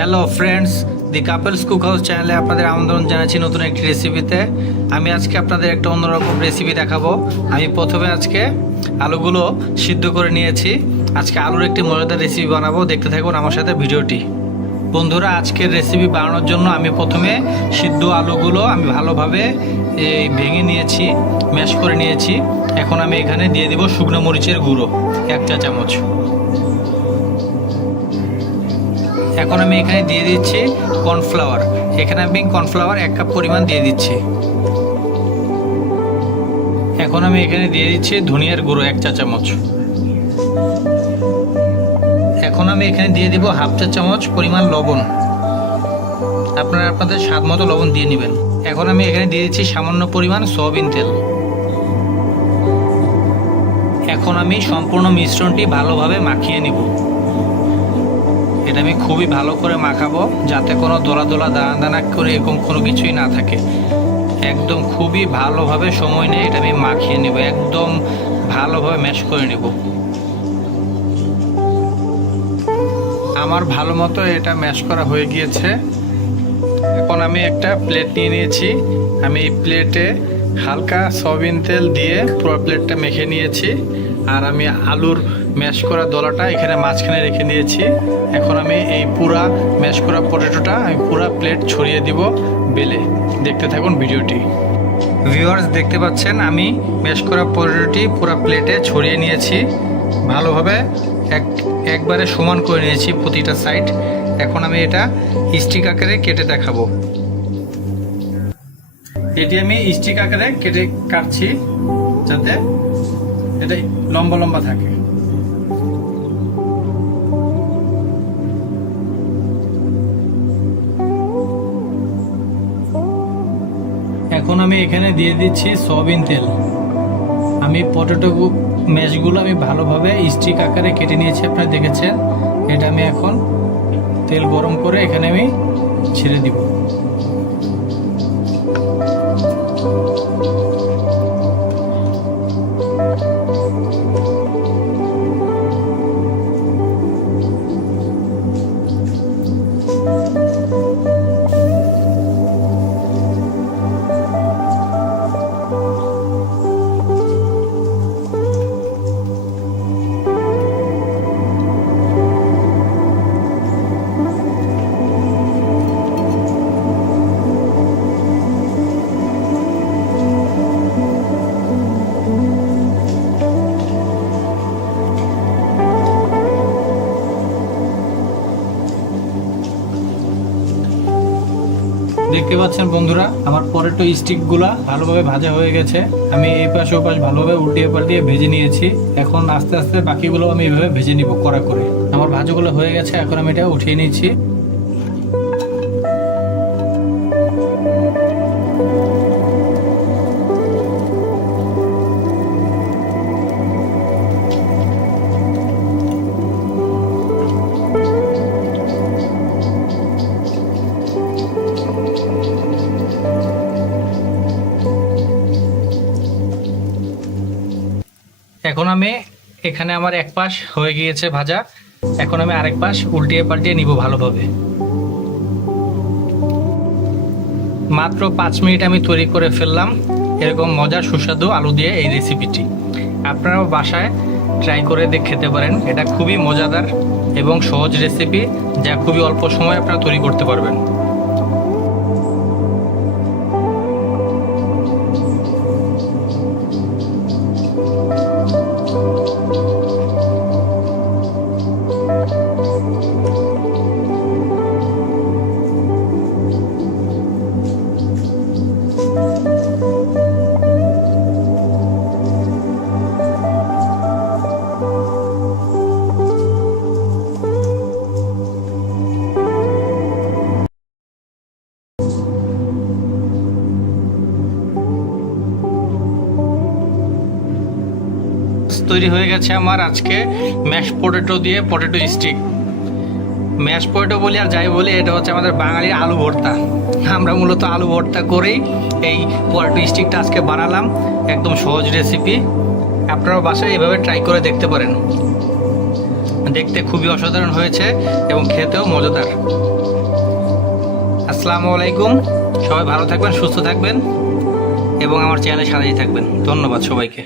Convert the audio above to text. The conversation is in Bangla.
Hello friends the couples cook house চ্যানেলে আপনাদের আমন্ত্রণ জানাচ্ছি নতুন একটি রেসিপিতে আমি আজকে আপনাদের একটা অন্যরকম রেসিপি দেখাবো। আমি প্রথমে আজকে আলুগুলো সিদ্ধ করে নিয়েছি। আজকে আলুর একটি মজাদার রেসিপি বানাবো। দেখতে থাকুন আমার সাথে ভিডিওটি। বন্ধুরা, আজকের রেসিপি বানানোর জন্য আমি প্রথমে সিদ্ধ আলুগুলো আমি ভালোভাবে এই ভেঙে নিয়েছি ম্যাশ করে নিয়েছি। এখন আমি এখানে দিয়ে দিব শুকনো মরিচের গুঁড়ো, এক চা চামচ এখন আমি এখানে দিয়ে দিচ্ছি কর্নফ্লাওয়ার। এখানে আমি কর্নফ্লাওয়ার এক কাপ পরিমাণ দিয়ে দিচ্ছি। এখন আমি এখানে দিয়ে দিচ্ছি ধনিয়ার গুঁড়ো এক চা চামচ। এখন আমি এখানে দিয়ে দিব হাফ চা চামচ পরিমাণ লবণ। আপনারা আপনাদের স্বাদ মতো লবণ দিয়ে নেবেন। এখন আমি এখানে দিয়ে দিচ্ছি সামান্য পরিমাণ সয়াবিন তেল। এখন আমি সম্পূর্ণ মিশ্রণটি ভালোভাবে মাখিয়ে নিব। এটা আমি খুবই ভালো করে মাখাবো যাতে কোনো দোলা দোলা দানা দানা করে এরকম কোনো কিছুই না থাকে। একদম খুবই ভালোভাবে সময় নিয়ে এটা আমি মাখিয়ে নেব, একদম ভালোভাবে ম্যাশ করে নেব। আমার ভালো মতো এটা ম্যাশ করা হয়ে গিয়েছে। এখন আমি একটা প্লেট নিয়ে নিয়েছি। আমি এই প্লেটে হালকা সয়াবিন তেল দিয়ে পুরো প্লেটটা মেখে নিয়েছি। আর আমি আলুর ম্যাশ করা দলাটা এখানে মাঝখানে রেখে দিয়েছি এখন আমি এই পুরা ম্যাশ করা পটেটোটা আমি পুরা প্লেট ছড়িয়ে দিব বেলে। দেখতে থাকুন ভিডিওটি। ভিউয়ার্স দেখতে পাচ্ছেন, আমি ম্যাশ করা পটেটোটি পুরো প্লেটে ছড়িয়ে নিয়েছি। ভালোভাবে এক, একবারে সমান করে নিয়েছি প্রতিটা সাইড এখন আমি এটা স্টিক আকারে কেটে দেখাবো। এটি আমি স্টিক আকারে কেটে কাটছি যাতে এটা লম্বা লম্বা থাকে। এখন আমি এখানে দিয়ে দিচ্ছি সয়াবিন তেল। আমি পটেটো ম্যাশগুলো আমি ভালোভাবে স্টিক আকারে কেটে নিয়েছি, আপনারা দেখেছেন। এটা আমি এখন তেল গরম করে এখানে আমি ছেড়ে দিব। দেখতে পাচ্ছেন বন্ধুরা, আমার পরের পরেটো স্টিকগুলা ভালোভাবে ভাজা হয়ে গেছে। আমি এই পাশে ও পাশ ভালোভাবে উল্টিয়ে পাল্টিয়ে ভেজে নিয়েছি। এখন আস্তে আস্তে বাকিগুলো আমি এভাবে ভেজে নিব কড়া করে। আমার ভাজাগুলো হয়ে গেছে, এখন আমি এটা উঠিয়ে নিচ্ছি। এখন আমি এখানে আমার এক পাশ হয়ে গিয়েছে ভাজা। এখন আমি আরেক পাশ উল্টিয়ে পাল্টিয়ে নিব ভালোভাবে। মাত্র পাঁচ মিনিট আমি তৈরি করে ফেললাম এরকম মজার সুস্বাদু আলু দিয়ে এই রেসিপিটি আপনারাও বাসায় ট্রাই করে দেখ, খেতে পারেন। এটা খুবই মজাদার এবং সহজ রেসিপি যা খুবই অল্প সময়ে আপনারা তৈরি করতে পারবেন। তৈরি হয়ে গেছে আমার আজকে ম্যাশ পটেটো দিয়ে পটেটো স্টিক ম্যাশ পটেটো বলি আর যাই বলি, এটা হচ্ছে আমাদের বাঙালির আলু ভর্তা। আমরা মূলত আলু ভর্তা করেই এই পটেটো স্টিকটা আজকে বানালাম। একদম সহজ রেসিপি আপনারাও বাসায় এভাবে ট্রাই করে দেখতে পারেন। দেখতে খুবই অসাধারণ হয়েছে এবং খেতেও মজাদার। আসসালামু আলাইকুম। সবাই ভালো থাকবেন, সুস্থ থাকবেন এবং আমার চ্যানেলের সাথেই থাকবেন। ধন্যবাদ সবাইকে।